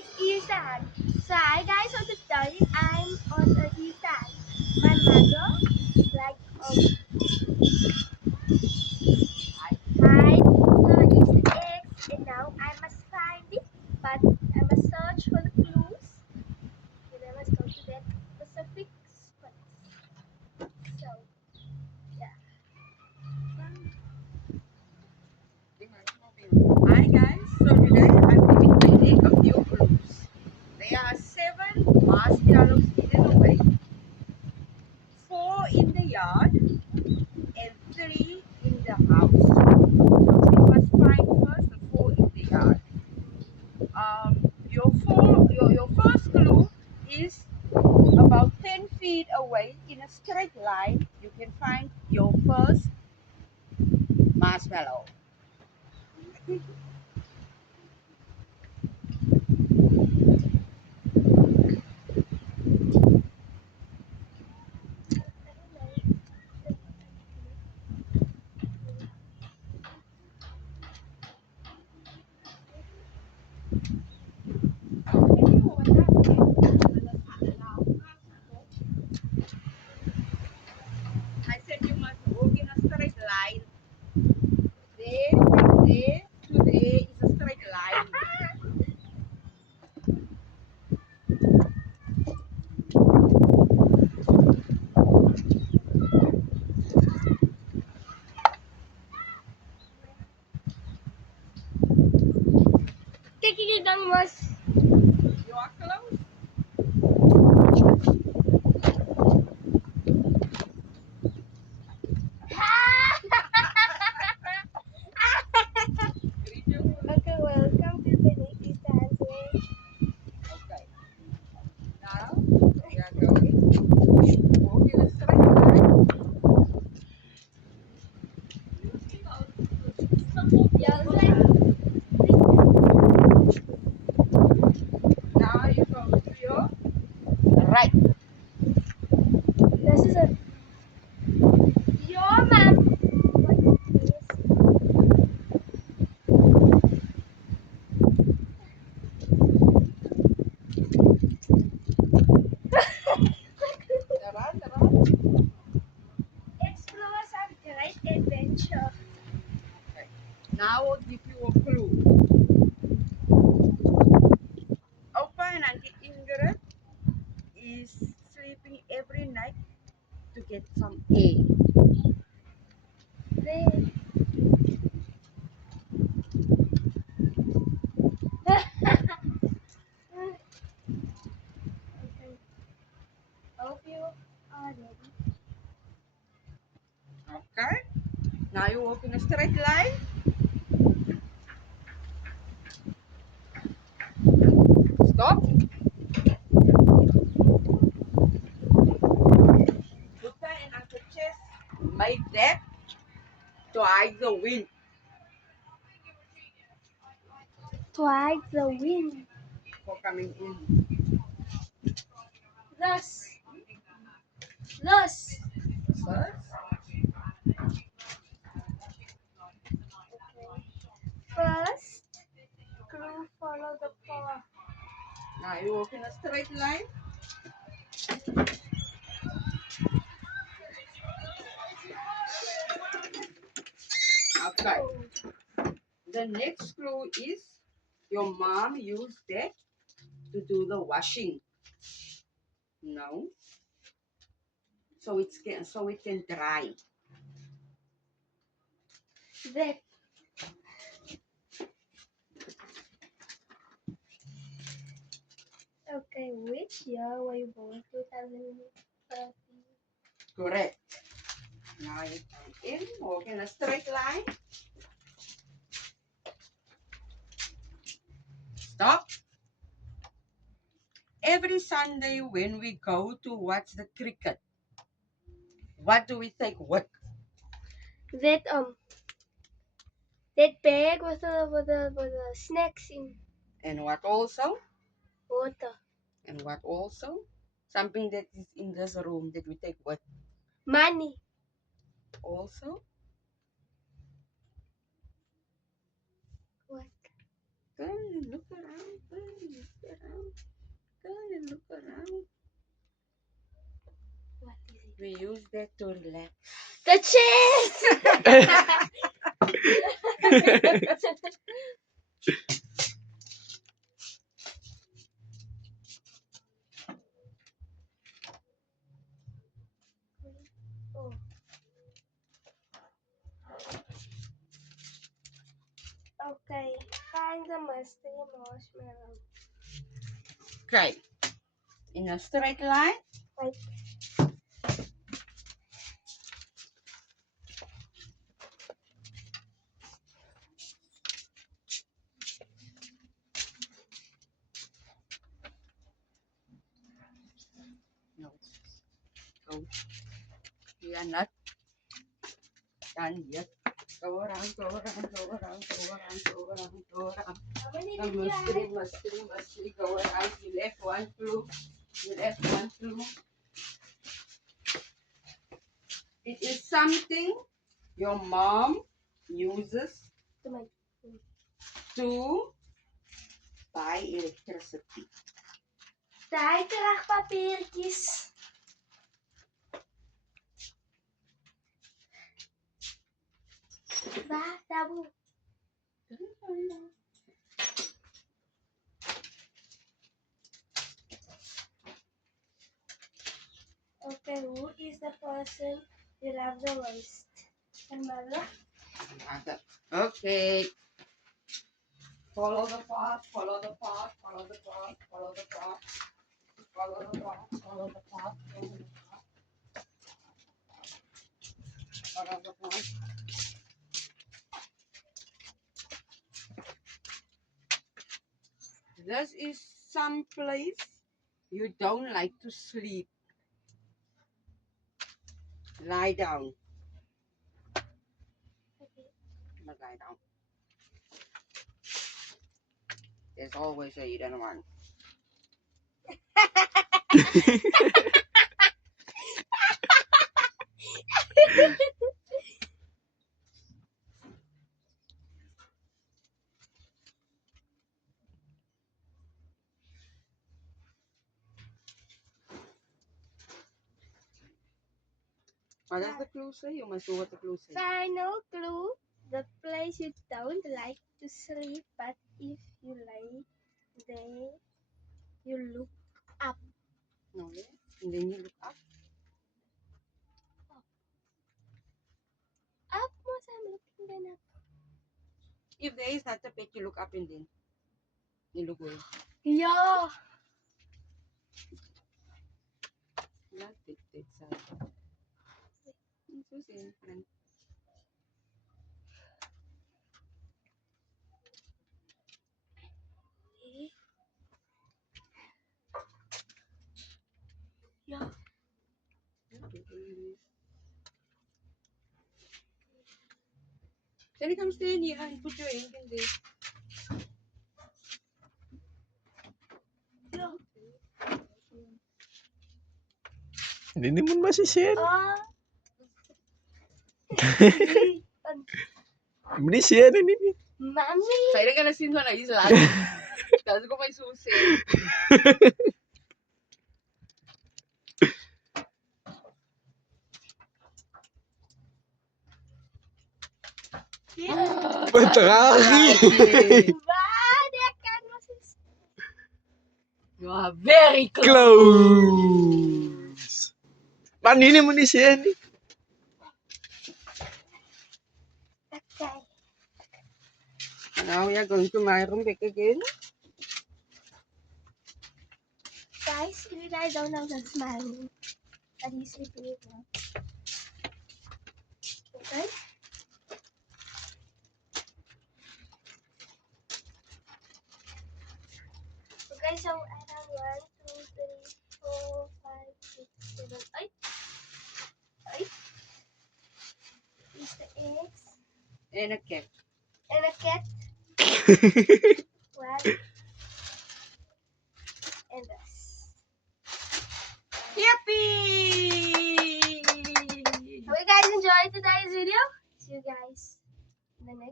speak Isan. So hi guys, so today I'm on the Isan. My mother like hide the Easter eggs and now I must find it, but I must search for the clues and I must go to that specific spot. So yeah. Hi guys, so today I'm giving Vedic a few clues. There are 7 marshmallows hidden away, 4 in the yard and 3 in the house. So we must find first the 4 in the yard. Your first clue is about 10 feet away in a straight line. You can find your first marshmallow. I said you must walk in a straight line. There, there, to there is a straight line. Kikikidang mas You are close. Okay, welcome to the Nikki Sandwich. Okay. Now we are going. Walk in a straight line. Now you go to your right. This is a your map. Taran. Explorers are great adventure. Okay. Now I'll give you a clue. Opa and Auntie Ingrid is sleeping every night to get some air. They okay. Hope you are ready. Okay. Now you walk in a straight line. Stop. Buddha and Uncle Chess made that to hide the wind. Twice the wind. For coming in. Thus. Thus. First, First, crew follow the path. now you walk in a straight line. Okay. The next clue is your mom used that to do the washing. No. So it can dry. That. Okay, which year were you born? 2013. Correct. Now you come in, walk in a straight line. Stop. Every Sunday when we go to watch the cricket, what do we take with? That that bag with the snacks in And what also? water. And what also? Something that is in this room that we take with. Money. Also, What? look around. We use that to relax. The cheese! Oh. Okay, find the mystery marshmallow. Okay. In a straight line. Wait. No. Go. We are not done yet. Go around, go around, go around, go around, go around, go around. How many The did you mystery, have? mystery, go around. You left one clue. You left one clue. It is something your mom uses Come on. to buy electricity. Daar krachtpapiertjes. Waar? Daar boe. Okay, who is the person you love the most? Your mother? Okay. Follow the path, follow the path, follow the path, follow the path. Follow the path, follow the path, follow the path. Follow the path. This is some place you don't like to sleep. Lie down. Okay. But lie down. There's always a hidden one. What does the clue say? You must do what the clue says. Final clue. The place you don't like to sleep, but if you lay there, you look up. No, yeah? And then you look up. Up, most I'm looking then up. If there is not a pet, you look up and then you look away. Yeah. Not that side. It's so simple. Yeah. Can you come stand here and put your hand in there? Yeah. Hindi mo masisyan. Oh. Masisyan ini. Mommy. Saya kan nasin na isla. Tapos ko may susi. Patraki. Waar? Der kan was is. You are very close. Close. Man, hindi mo nisyan. Okay. Now we are going to my room back again. Guys, if you guys don't know, that's my room. That is sleeping it now. Okay? Okay, so I have 1, 2, 3, 4, 5, 6, 7, 8. 8. Is the eggs. And a cat. And a cat. 1. And us. Yippee! Hope you guys enjoyed today's video. See you guys in the next